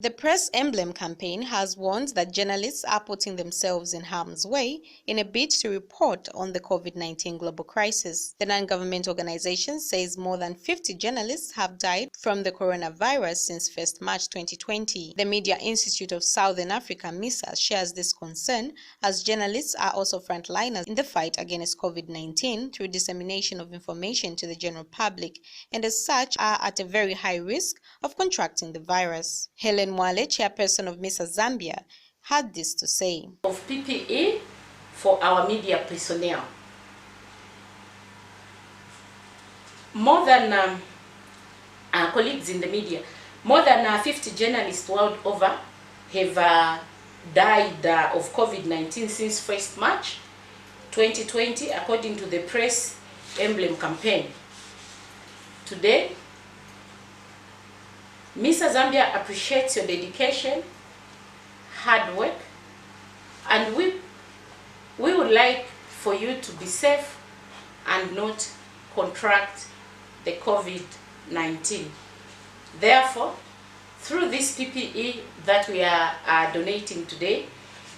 The Press Emblem campaign has warned that journalists are putting themselves in harm's way in a bid to report on the COVID-19 global crisis. The non-government organization says more than 50 journalists have died from the coronavirus since 1st March 2020. The Media Institute of Southern Africa, MISA, shares this concern as journalists are also frontliners in the fight against COVID-19 through dissemination of information to the general public, and as such are at a very high risk of contracting the virus. Hellen Mwale, Chairperson of MISA Zambia, had this to say. Of PPE for our media personnel. More than our colleagues in the media, more than 50 journalists world over have died of COVID-19 since 1st March 2020, according to the Press Emblem campaign. Today, MISA Zambia appreciates your dedication, hard work, and we would like for you to be safe and not contract the COVID-19. Therefore, through this PPE that we are donating today,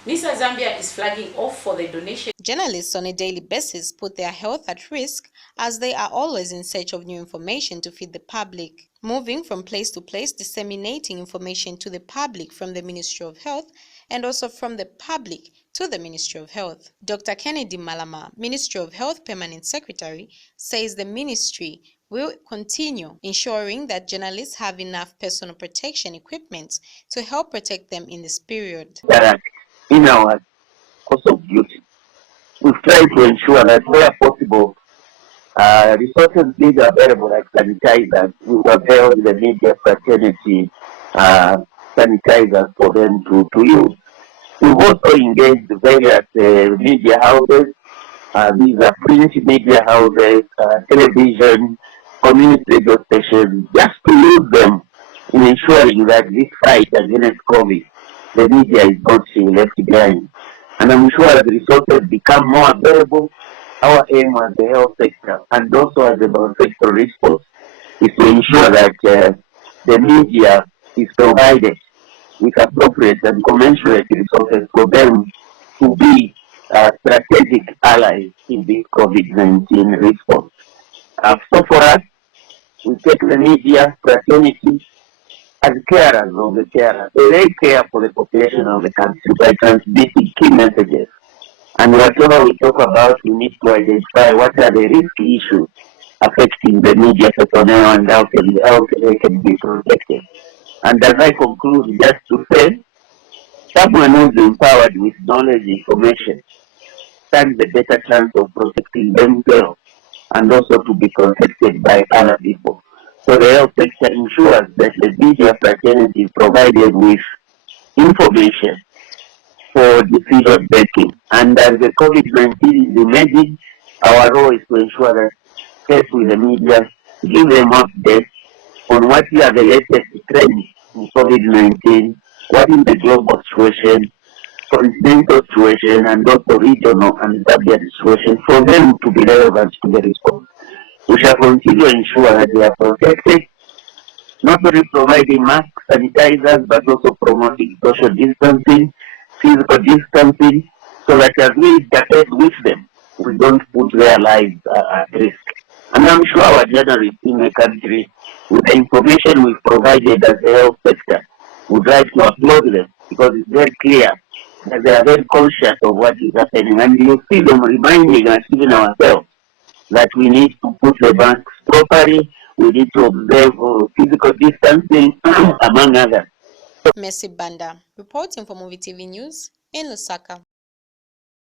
MISA Zambia is flagging off for the donation. Journalists on a daily basis put their health at risk as they are always in search of new information to feed the public, moving from place to place, disseminating information to the public from the Ministry of Health and also from the public to the Ministry of Health. Dr. Kennedy Malama, Ministry of Health Permanent Secretary, says the ministry will continue ensuring that journalists have enough personal protection equipment to help protect them in this period. In our course of duty, we've tried to ensure that where possible, resources being available like sanitizers, we've availed the media fraternity sanitizers for them to use. We've also engaged various media houses. These are print media houses, television, community radio stations, just to use them in ensuring that this fight against COVID, the media is not left behind. And I'm sure as resources become more available, our aim as the health sector and also as the biosector response is to ensure that the media is provided with appropriate and commensurate resources for them to be strategic allies in this COVID-19 response. So for us, we take the media fraternity as carers of the carers. They care for the population of the country by transmitting key messages. And whatever we talk about, we need to identify what are the risk issues affecting the media personnel and how they can be protected. And as I conclude, just to say, someone who is empowered with knowledge, information, stands a better chance of protecting themselves and also to be protected by other people. So the health sector ensures that the media fraternity is provided with information for decision making. And as the COVID-19 is emerging, our role is to ensure that first with the media, give them updates on what are the latest trends in COVID-19, what is the global situation, continental situation, and also regional and Zambia situation for them to be relevant to the response. We shall continue to ensure that they are protected, not only providing masks, sanitizers, but also promoting social distancing, physical distancing, so that as we interface with them, we don't put their lives at risk. And I'm sure our journalists in the country, with the information we've provided as the health sector, would like to applaud them because it's very clear that they are very conscious of what is happening. And you see them reminding us, even ourselves, that we need to put the masks properly, we need to observe physical distancing, among others. Messi Banda, reporting for Movie TV News in Lusaka.